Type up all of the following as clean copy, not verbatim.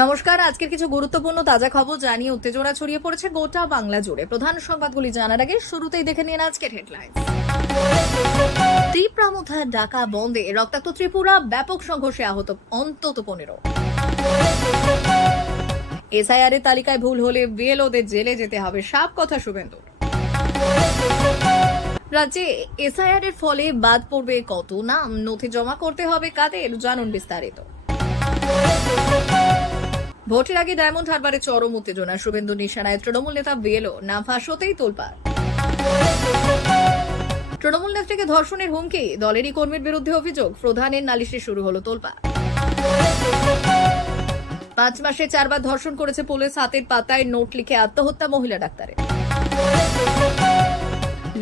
নমস্কার। আজকের কিছু গুরুত্বপূর্ণ তাজা খবর জানিয়ে উত্তেজনা ছড়িয়ে পড়েছে গোটা বাংলা জুড়ে। প্রধান সংবাদগুলি জানার আগে শুরুতেই দেখে নিন আজকের হেডলাইন্স। তীব্রামথার ডাকা বন্ধে রক্তাক্ত ত্রিপুরা, ব্যাপক সংঘর্ষে আহত অন্তত 15। এসআইআর এর তালিকায় ভুল হলে বিএলওদের জেলে যেতে হবে, সাফ কথা শুভেন্দুর। রাজ্যে এসআইআর এর ফলে বাদ পড়বে কত নাম, নথি জমা করতে হবে কাদের, জানুন বিস্তারিত। ভোটের আগে ডায়মন্ড হারবারে চরম উত্তেজনা, শুভেন্দু নিশানায় তৃণমূল নেতা বিএলও, নাম ফাঁস হতেই তোলপাড়। তৃণমূল নেত্রীকে ধর্ষণের হুমকি, দলেরই কর্মীর বিরুদ্ধে অভিযোগ, প্রধানের নালিশে শুরু হলো তোলপাড়। 5 মাসে 4 বার ধর্ষণ করেছে পুলিশ, হাতের পাতায় নোট লিখে আত্মহত্যা মহিলা ডাক্তারের।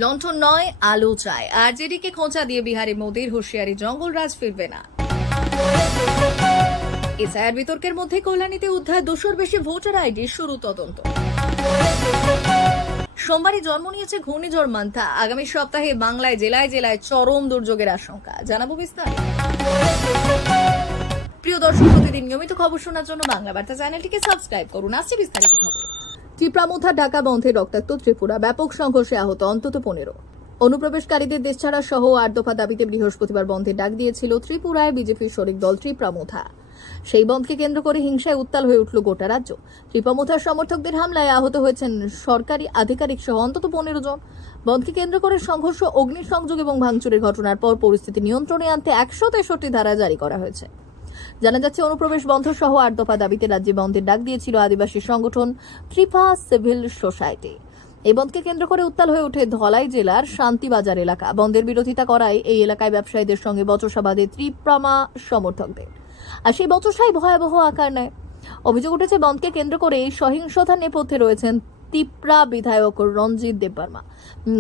লণ্ঠন নয় আলো চায়, আরজেডিকে খোঁচা দিয়ে বিহারে মোদীর হুঁশিয়ারি, জঙ্গল রাজ ফিরবে না। এসআইআর বিতর্কের মধ্যে কল্যাণীতে উদ্ধার 200-র বেশি ভোটার আইডি, শুরু তদন্ত। সোমবারই জন্ম নিয়েছে ঘূর্ণিঝড় মান্থা, আগামী সপ্তাহে বাংলায় জেলায় জেলায় চরম দুর্যোগের আশঙ্কা, জানাবো বিস্তারিত। প্রিয় দর্শক, প্রতিদিন নিয়মিত খবর শোনার জন্য বাংলা বার্তা চ্যানেলটিকে সাবস্ক্রাইব করুন। আসছে বিস্তারিত খবর। তীব্রামথার ঢাকা বন্ধে রক্তাক্ত ত্রিপুরা, ব্যাপক সংঘর্ষে আহত অন্তত 15। অনুপ্রবেশকারীদের দেশ ছাড়া সহ 8 দফা দাবিতে বৃহস্পতিবার বন্ধে ডাক দিয়েছিল ত্রিপুরায় বিজেপির শরিক দল তীব্রামথা। সেই বন্ধকে কেন্দ্র করে হিংসায় উত্তাল হয়ে উঠল গোটা রাজ্য। তীব্রামথার সমর্থকদের হামলায় আহত হয়েছেন সরকারি আধিকারিক সহ অন্তত 15 জন। বন্ধকে কেন্দ্র করে সংঘর্ষ, অগ্নিসংযোগ এবং ভাঙচুরের ঘটনার পর পরিস্থিতি নিয়ন্ত্রণে আনতে 163 ধারা জারি করা হয়েছে। জানা যাচ্ছে, অনুপ্রবেশ বন্ধ সহ 8 দফা দাবিতে রাজ্যে বন্ধের ডাক দিয়েছিল আদিবাসী সংগঠন ত্রিপুরা সিভিল সোসাইটি। এই বন্ধকে কেন্দ্র করে উত্তাল হয়ে ওঠে ধলাই জেলার শান্তিবাজার এলাকা। বন্ধের বিরোধিতা করায় এই এলাকায় ব্যবসায়ীদের সঙ্গে বচসা বাঁধে ত্রিপ্রামা সমর্থকদের, আর সেই বচসাই ভয়াবহ আকার নেয়। অভিযোগ উঠেছে, বন্ধকে কেন্দ্র করে সহিংসতার নেপথ্যে রয়েছেন ত্রিপুরা বিধায়ক রঞ্জিত দেববর্মা।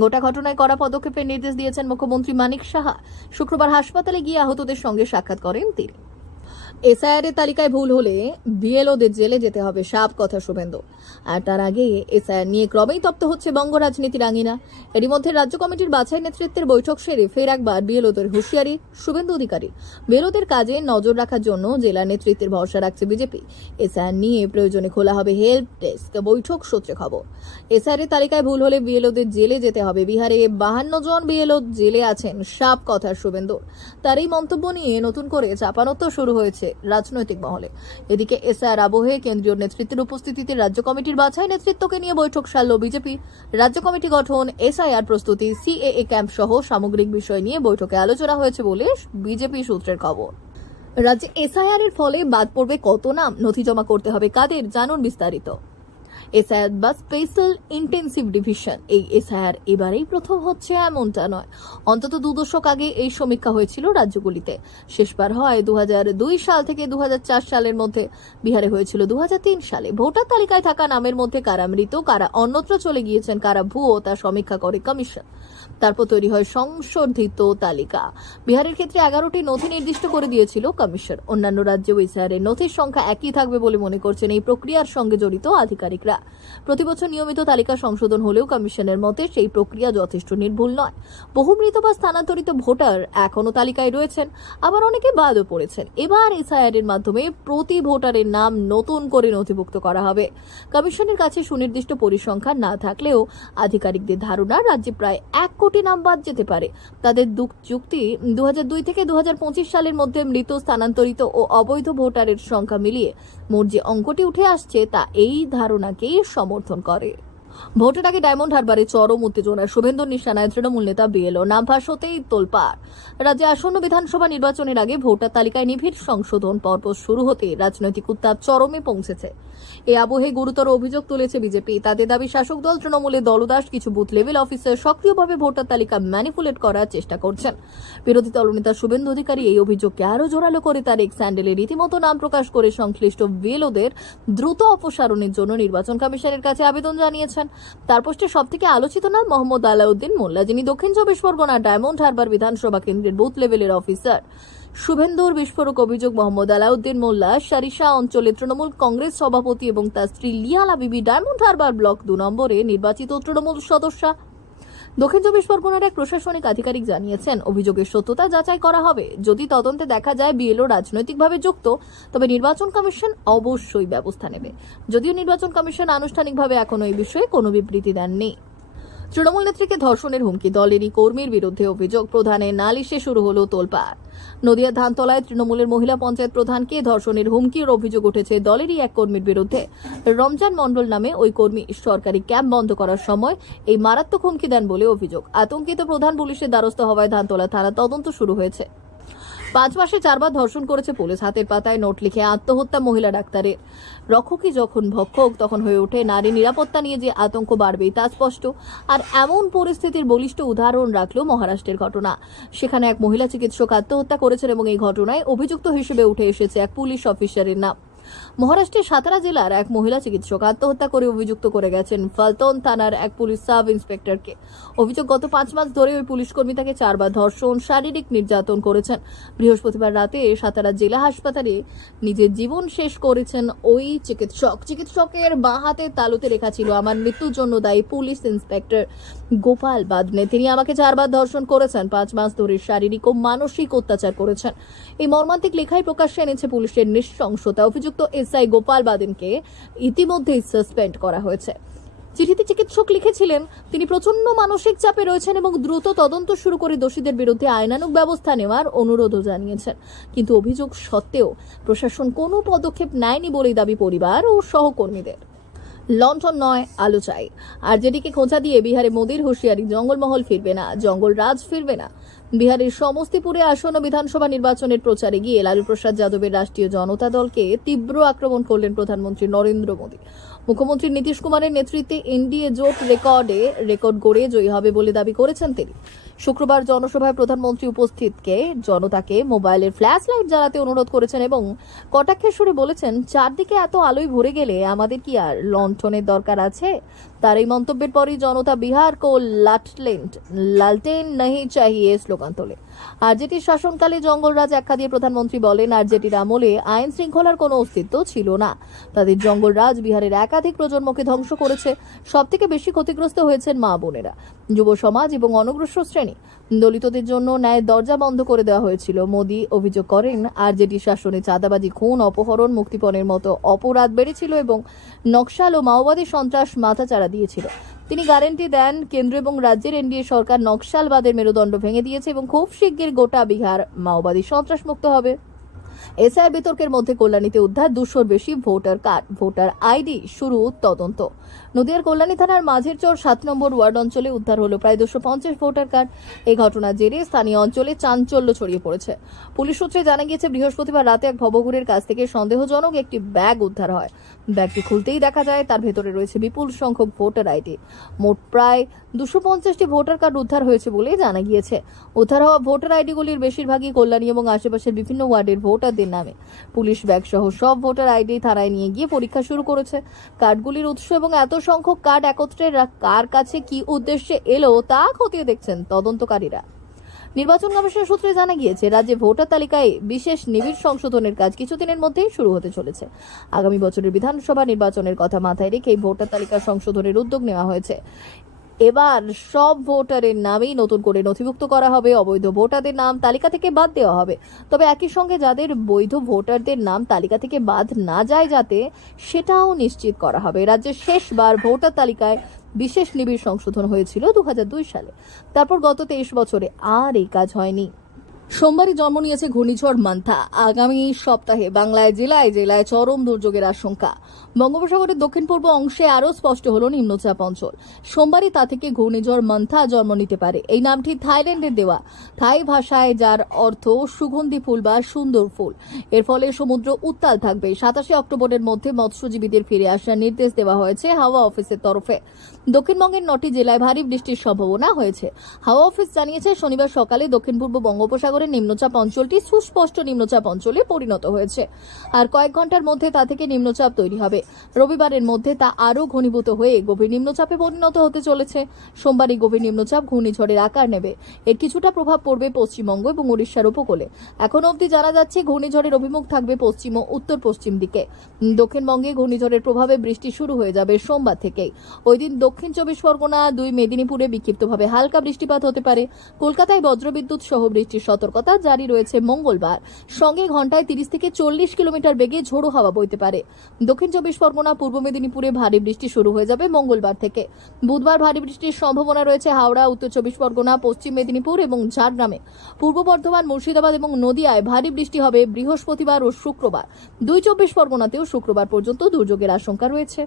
গোটা ঘটনায় কড়া পদক্ষেপের নির্দেশ দিয়েছেন মুখ্যমন্ত্রী মানিক সাহা। শুক্রবার হাসপাতালে গিয়ে আহতদের সঙ্গে সাক্ষাৎ করেন তিনি। এসআইআর এর তালিকায় ভুল হলে বিএলওদের জেলে যেতে হবে, সাফ কথা শুভেন্দু। আর তার আগে এসআইআর নিয়ে ক্রমেই তপ্ত হচ্ছে বঙ্গ রাজনীতির আঙিনা। এরই মধ্যে রাজ্য কমিটির বাছাই নেতৃত্বের বৈঠক সেরে ফের একবার বিএলওদের হুঁশিয়ারি শুভেন্দু অধিকারী। বিএলওদের কাজে নজর রাখার জন্য জেলা নেতৃত্বের ভরসা রাখছে বিজেপি। এসআইআর নিয়ে প্রয়োজনে খোলা হবে হেল্প ডেস্ক, বৈঠক সূত্রে খবর। এসআইআর এর তালিকায় ভুল হলে বিএলওদের জেলে যেতে হবে। বিহারে 52 জন বিএলও জেলে আছেন, সাফ কথা শুভেন্দুর। তার এই মন্তব্য নিয়ে নতুন করে চাপানোত্তর শুরু হয়েছে রাজনৈতিক মহলে। এদিকে এসআইআর আবহে কেন্দ্রীয় নেতৃত্বের উপস্থিতিতে রাজ্য কমিটির বাছাই নেতৃত্বকে নিয়ে বৈঠক সারল বিজেপি। রাজ্য কমিটি গঠন, এসআইআর প্রস্তুতি, সিএএ ক্যাম্প সহ সামগ্রিক বিষয় নিয়ে বৈঠকে আলোচনা হয়েছে বলে বিজেপি সূত্রের খবর। রাজ্যে এসআইআর এর ফলে বাদ পড়বে কত নাম, নথি জমা করতে হবে কাদের, জানুন বিস্তারিত। এসআইআর বা স্পেশাল ইন্টেন্সিভ ডিভিশন, এই এসআইআর এবারেই প্রথম হচ্ছে এমনটা নয়। অন্তত 2 দশক আগে এই সমীক্ষা হয়েছিল রাজ্যগুলিতে। শেষবার হয় 2002 সাল থেকে 2004 সালের মধ্যে। বিহারে হয়েছিল 2003 সালে। ভোটার তালিকায় থাকা নামের মধ্যে কারা মৃত, কারা অন্যত্র চলে গিয়েছেন, কারা ভুয়ো, তা সমীক্ষা করে কমিশন। তারপর তৈরি হয় সংশোধিত তালিকা। বিহারের ক্ষেত্রে 11টি নথি নির্দিষ্ট করে দিয়েছিল কমিশন। অন্যান্য রাজ্যেও এসআইআর এর নথির সংখ্যা একই থাকবে বলে মনে করছেন এই প্রক্রিয়ার সঙ্গে জড়িত আধিকারিকরা। প্রতি বছর নিয়মিত তালিকা সংশোধন হলেও কমিশনের মতে সেই প্রক্রিয়া যথেষ্ট নির্ভুল নয়। বহু মৃত বা স্থানান্তরিত ভোটার এখনো তালিকায় রয়েছেন, আবার অনেকে বাদও পড়েছেন। এবার এসআইআর এর মাধ্যমে প্রতি ভোটারের নাম নতুন করে নথিভুক্ত করা হবে। কমিশনের কাছে সুনির্দিষ্ট পরিসংখ্যান না থাকলেও আধিকারিকদের ধারণা রাজ্যে প্রায় 1 কোটি নাম বাদ যেতে পারে। তাদের যুক্তি, 2002 থেকে 2025 সালের মধ্যে মৃত, স্থানান্তরিত ও অবৈধ ভোটারের সংখ্যা মিলিয়ে মোট যে অঙ্কটি উঠে আসছে তা এই ধারণাকেই সমর্থন করে। ভোটের আগে ডায়মন্ড হারবারে চরম উত্তেজনা, শুভেন্দুর নিশানায় তৃণমূল নেতা বিএলও, নাম ফাঁস হতেই তোলপাড়। রাজ্যে আসন্ন বিধানসভা নির্বাচনের আগে ভোটার তালিকায় নিবিড় সংশোধন পর্ব শুরু হতে রাজনৈতিক উত্তাপ চরমে পৌঁছেছে। এই আবহে গুরুতর অভিযোগ তুলেছে বিজেপি। তাদের দাবি, শাসক দল তৃণমূলের দলদাস কিছু বুথ লেভেল অফিসার সক্রিয়ভাবে ভোটার তালিকা ম্যানিপুলেট করার চেষ্টা করছেন। বিরোধী দলনেতা শুভেন্দু অধিকারী এই অভিযোগকে আরও জোরালো করে তার এক্স হ্যান্ডেলে রীতিমতো নাম প্রকাশ করে সংশ্লিষ্ট বিএলওদের দ্রুত অপসারণের জন্য নির্বাচন কমিশনের কাছে আবেদন জানিয়েছেন। তার পোস্টে সবথেকে আলোচিত নাম মোহাম্মদ আলাউদ্দিন মোল্লা, যিনি দক্ষিণ 24 পরগনা ডায়মন্ড হারবার বিধানসভা কেন্দ্রের বুথ লেভেলের অফিসার। শুভেন্দুর বিস্ফোরক অভিযোগ, মোহাম্মদ আলাউদ্দিন মোল্লা সারিসা অঞ্চলে তৃণমূল কংগ্রেস সভাপতি এবং তার স্ত্রী লিয়ালা বিবি ডায়মন্ড হারবার ব্লক 2 নম্বরে নির্বাচিত তৃণমূল সদস্যা। দক্ষিণ চব্বিশ পরগনার এক প্রশাসনিক আধিকারিক জানিয়েছেন, অভিযোগের সত্যতা যাচাই করা হবে। যদি তদন্তে দেখা যায় বিএলও রাজনৈতিকভাবে যুক্ত, তবে নির্বাচন কমিশন অবশ্যই ব্যবস্থা নেবে। যদিও নির্বাচন কমিশন আনুষ্ঠানিকভাবে এখনো এই বিষয়ে কোনো বিবৃতি দেননি। তৃণমূল নেত্রীকে ধর্ষণের হুমকি, দলেরই কর্মীর বিরুদ্ধে অভিযোগ, প্রধানের নালিশে শুরু হলো তোলপাড়। নদিয়ার ধানতলায় তৃণমূলের মহিলা পঞ্চায়েত প্রধানকে ধর্ষণের হুমকির অভিযোগ উঠেছে দলেরই এক কর্মীর বিরুদ্ধে। রমজান মণ্ডল নামে ওই কর্মী সরকারি ক্যাম্প বন্ধ করার সময় এই মারাত্মক হুমকি দেন বলে অভিযোগ। আতঙ্কিত প্রধান পুলিশের দ্বারস্থ হওয়ায় ধানতলা থানা তদন্ত শুরু হয়েছে। 5 মাসে 4 বার ধর্ষণ করেছে পুলিশ। হাতের পাতায় নোট লিখে আত্মহত্যা মহিলা ডাক্তারের। রক্ষকই যখন ভক্ষক, তখন হয়ে ওঠে নারী নিরাপত্তা নিয়ে যে আতঙ্ক বাড়বেই তা স্পষ্ট। আর এমন পরিস্থিতির বলিষ্ঠ উদাহরণ রাখলো মহারাষ্ট্রের ঘটনা। সেখানে এক মহিলা চিকিৎসক আত্মহত্যা করেছেন এবং এই ঘটনায় অভিযুক্ত হিসেবে উঠে এসেছে এক পুলিশ অফিসারের নাম। মহারাষ্ট্রের সাতারা জেলার এক মহিলা চিকিৎসক আত্মহত্যা করে অভিযুক্ত করে গেছেন ফালতন থানার এক পুলিশ সাব ইন্সপেক্টরকে। অভিযোগ, গত 5 মাস ধরে ওই পুলিশ কর্মী তাকে 4 বার ধর্ষণ, শারীরিক নির্যাতন করেছেন। বৃহস্পতিবার রাতে সাতারা জেলা হাসপাতালে নিজের জীবন শেষ করেছেন ওই চিকিৎসক। চিকিৎসকের বাঁ হাতের তালুতে লেখা ছিল, আমার মৃত্যুর জন্য দায়ী পুলিশ ইন্সপেক্টর গোপাল বাদনে। তিনি আমাকে 4 বার ধর্ষণ করেছেন, 5 মাস ধরে শারীরিক ও মানসিক অত্যাচার করেছেন। এই মর্মান্তিক লেখাই প্রকাশ্যে এনেছে পুলিশের নৃশংসতা। অভিযুক্ত এসআই গোপাল বাদেনকে ইতিমধ্যেই সাসপেন্ড করা হয়েছে। চিঠিতে চিকিৎসক লিখেছিলেন, তিনি প্রচন্ড মানসিক চাপে রয়েছেন এবং দ্রুত তদন্ত শুরু করে দোষীদের বিরুদ্ধে আইনানুগ ব্যবস্থা নেওয়ার অনুরোধও জানিয়েছেন। কিন্তু অভিযোগ সত্ত্বেও প্রশাসন কোনো পদক্ষেপ নেয়নি বলেই দাবি পরিবার ও সহকর্মীদের। লণ্ঠন নয়, আলো চাই। আরজেডিকে খোঁচা দিয়ে বিহারে মোদির হুঁশিয়ারি, জঙ্গলমহল ফিরবে না, জঙ্গল রাজ ফিরবে না। বিহারের সমস্তিপুরে আসন্ন বিধানসভা নির্বাচনের প্রচারে গিয়ে লালু প্রসাদ যাদবের রাষ্ট্রীয় জনতা দলকে তীব্র আক্রমণ করলেন প্রধানমন্ত্রী নরেন্দ্র মোদী। মুখ্যমন্ত্রী নীতিশ কুমারের নেতৃত্বে এনডিএ জোট রেকর্ড গড়ে জয়ী হবে বলে দাবি করেছেন তিনি। শুক্রবার জনসভায় প্রধানমন্ত্রী উপস্থিতকে জনতাকে মোবাইলের ফ্ল্যাশ লাইট জ্বালাতে অনুরোধ করেছেন এবং কটাক্ষের সুরে বলেছেন, চারদিকে এত আলোয় ভরে গেলে আমাদের কি আর লণ্ঠনের দরকার আছে? তার এই মন্তব্যের পরই জনতা বিহার কো লালটেন নাহি চাহিয়ে স্লোগান তোলে। আরজেডির শাসনকালে জঙ্গলরাজ আখ্যা দিয়ে প্রধানমন্ত্রী বলেন, আরজেডির আমলে আইন শৃঙ্খলার কোনো অস্তিত্ব ছিল না। তাদের জঙ্গলরাজ বিহারের একাধিক প্রজন্মকে ধ্বংস করেছে। সবথেকে বেশি ক্ষতিগ্রস্ত হয়েছেন মা বোনেরা, যুব সমাজ এবং অনগ্রসর শ্রেণী। দলিতদের জন্য ন্যায়ের দরজা বন্ধ করে দেওয়া হয়েছিল। মোদী অভিযোগ করেন, আরজেডি শাসনে চাঁদাবাজি, খুন, অপহরণ, মুক্তিপণের মতো অপরাধ বেড়েছিল এবং নকশাল ও মাওবাদী সন্ত্রাস মাথাচাড়া দিয়েছিল। তিনি গ্যারান্টি দেন, কেন্দ্র এবং রাজ্যের এনডিএ সরকার নকশালবাদের মেরুদণ্ড ভেঙে দিয়েছে এবং খুব শিগগির গোটা বিহার মাওবাদী সন্ত্রাস মুক্ত হবে। এসআই বিতর্কের মধ্যে কল্যাণীতে উদ্ধার 200-র বেশি ভোটার কার্ড, ভোটার আইডি, শুরু তদন্ত। নদিয়ার কল্যাণী থানার মাঝের চর 7 নম্বর ওয়ার্ড অঞ্চলে উদ্ধার হলো প্রায় 250 ভোটার কার্ড। এই ঘটনার জেরে স্থানীয় অঞ্চলে চাঞ্চল্য ছড়িয়ে পড়েছে। পুলিশ সূত্রে জানা গিয়েছে, বৃহস্পতিবার রাতে এক ভবঘুরের কাছ থেকে সন্দেহজনক একটি ব্যাগ উদ্ধার হয়। ব্যাগটি খুলতেই দেখা যায় তার ভেতরে রয়েছে বিপুল সংখ্যক ভোটার আইডি। মোট প্রায় 250টি ভোটার কার্ড উদ্ধার হয়েছে বলে জানা গিয়েছে। উদ্ধার হওয়া ভোটার আইডিগুলির বেশিরভাগই কল্যাণী এবং আশেপাশের বিভিন্ন ওয়ার্ডের ভোটারদের নামে। পুলিশ ব্যাগ সহ সব ভোটার আইডি থানায় নিয়ে গিয়ে পরীক্ষা শুরু করেছে। কার্ডগুলির উৎস এবং এত সংখ্যক কার্ড একত্রে কার কাছে কি উদ্দেশ্যে এলো তা খতিয়ে দেখছেন তদন্তকারীরা। নির্বাচন কমিশন সূত্রে জানা গিয়েছে, রাজ্যে ভোটার তালিকায় বিশেষ নিবিড় সংশোধনের কাজ কিছুদিনের মধ্যেই শুরু হতে চলেছে। আগামী বছরের বিধানসভা নির্বাচনের কথা মাথায় রেখে ভোটার তালিকা সংশোধনের উদ্যোগ নেওয়া হয়েছে। এবার সব ভোটারের নামেই নতুন করে নথিভুক্ত করা হবে। অবৈধ ভোটারদের নাম তালিকা থেকে বাদ দেওয়া হবে। তবে একই সঙ্গে যাদের বৈধ ভোটারদের নাম তালিকা থেকে বাদ না যায় যাতে সেটাও নিশ্চিত করা হবে। রাজ্যের শেষবার ভোটার তালিকায় বিশেষ নিবিড় সংশোধন হয়েছিল 2002 সালে। তারপর গত 23 বছরে আর এই কাজ হয়নি। সোমবারই জন্ম নিয়েছে ঘূর্ণিঝড় মান্থা। আগামী সপ্তাহে বাংলায় জেলায় জেলায় চরম দুর্যোগের আশঙ্কা। বঙ্গোপসাগরের দক্ষিণ পূর্ব অংশে আরও স্পষ্ট হলো নিম্নচাপ অঞ্চল। সোমবারই তা থেকে ঘূর্ণিঝড় মান্থা জন্ম নিতে পারে। এই নামটি থাইল্যান্ডের দেওয়া, থাই ভাষায় যার অর্থ সুগন্ধি ফুল বা সুন্দর ফুল। এর ফলে সমুদ্র উত্তাল থাকবে। 27 অক্টোবরের মধ্যে মৎস্যজীবীদের ফিরে আসার নির্দেশ দেওয়া হয়েছে হাওয়া অফিসের তরফে। দক্ষিণবঙ্গের 9টি জেলায় ভারী বৃষ্টির সম্ভাবনা হয়েছে। হাওয়া অফিস জানিয়েছে, শনিবার সকালে দক্ষিণ পূর্ব বঙ্গোপসাগরে বঙ্গোপসাগরের নিম্নচাপ অঞ্চলটি সুস্পষ্ট নিম্নচাপ অঞ্চলে পরিণত হয়েছে। আর কয়েক ঘন্টার মধ্যে তা থেকে নিম্নচাপ তৈরি হবে। রবিবারের মধ্যে তা আরও ঘনীভূত হয়ে গভীর নিম্নচাপে পরিণত হতে চলেছে। সোমবারই গভীর নিম্নচাপ ঘূর্ণিঝড়ের আকার নেবে। এর কিছুটা প্রভাব পড়বে পশ্চিমবঙ্গ এবং উড়িষ্যার উপকূলে। এখন অবধি জানা যাচ্ছে ঘূর্ণিঝড়ের অভিমুখ থাকবে পশ্চিম ও উত্তর পশ্চিম দিকে। দক্ষিণবঙ্গে ঘূর্ণিঝড়ের প্রভাবে বৃষ্টি শুরু হয়ে যাবে সোমবার থেকেই। ওই দিন দক্ষিণ 24 পরগনা, 2 মেদিনীপুরে বিক্ষিপ্তভাবে হালকা বৃষ্টিপাত হতে পারে। কলকাতায় বজ্রবিদ্যুৎ সহ বৃষ্টির সতর্কতা জারি রয়েছে মঙ্গলবার। সঙ্গে ঘন্টায় 30 থেকে 40 কিলোমিটার বেগে ঝোড়ো হাওয়া বইতে পারে। দক্ষিণ 24 পরগনা, পূর্ব মেদিনীপুরে ভারী বৃষ্টি শুরু হয়ে যাবে মঙ্গলবার থেকে। বুধবার ভারী বৃষ্টির সম্ভাবনা রয়েছে হাওড়া, উত্তর 24 পরগনা, পশ্চিম মেদিনীপুর এবং ঝাড়গ্রামে। পূর্ব বর্ধমান, মুর্শিদাবাদ এবং নদিয়ায় ভারী বৃষ্টি হবে বৃহস্পতিবার ও শুক্রবার। 2 24 পরগনাতেও শুক্রবার পর্যন্ত দুর্যোগের আশঙ্কা রয়েছে।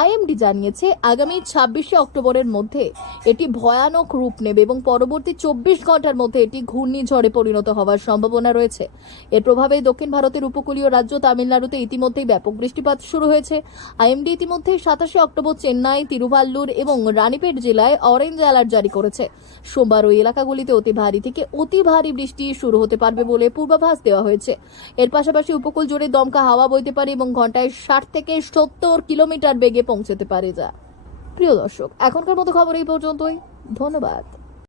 আইএমডি জানিয়েছে আগামী 26শে অক্টোবরের মধ্যে এটি ভয়ানক রূপ নেবে এবং পরবর্তী 24 ঘন্টার মধ্যে এটি ঘূর্ণিঝড়ে পরিণত হওয়ার সম্ভাবনা রয়েছে। এর প্রভাবে দক্ষিণ ভারতের উপকূলীয় রাজ্য তামিলনাড়ুতে ইতিমধ্যেই ব্যাপক বৃষ্টিপাত শুরু হয়েছে। আইএমডি ইতিমধ্যে 27শে অক্টোবর চেন্নাই, তিরুভাল্লুর এবং রানীপেট জেলায় অরেঞ্জ অ্যালার্ট জারি করেছে। সোমবার ওই এলাকাগুলিতে অতি ভারী থেকে অতি ভারী বৃষ্টি শুরু হতে পারবে বলে পূর্বাভাস দেওয়া হয়েছে। এর পাশাপাশি উপকূল জুড়ে দমকা হাওয়া বইতে পারে এবং ঘন্টায় 60 থেকে 70 কিলোমিটার বেগে পৌঁছতে পারে। যা প্রিয় দর্শক, এখনকার মতো খবর এই পর্যন্তই। ধন্যবাদ।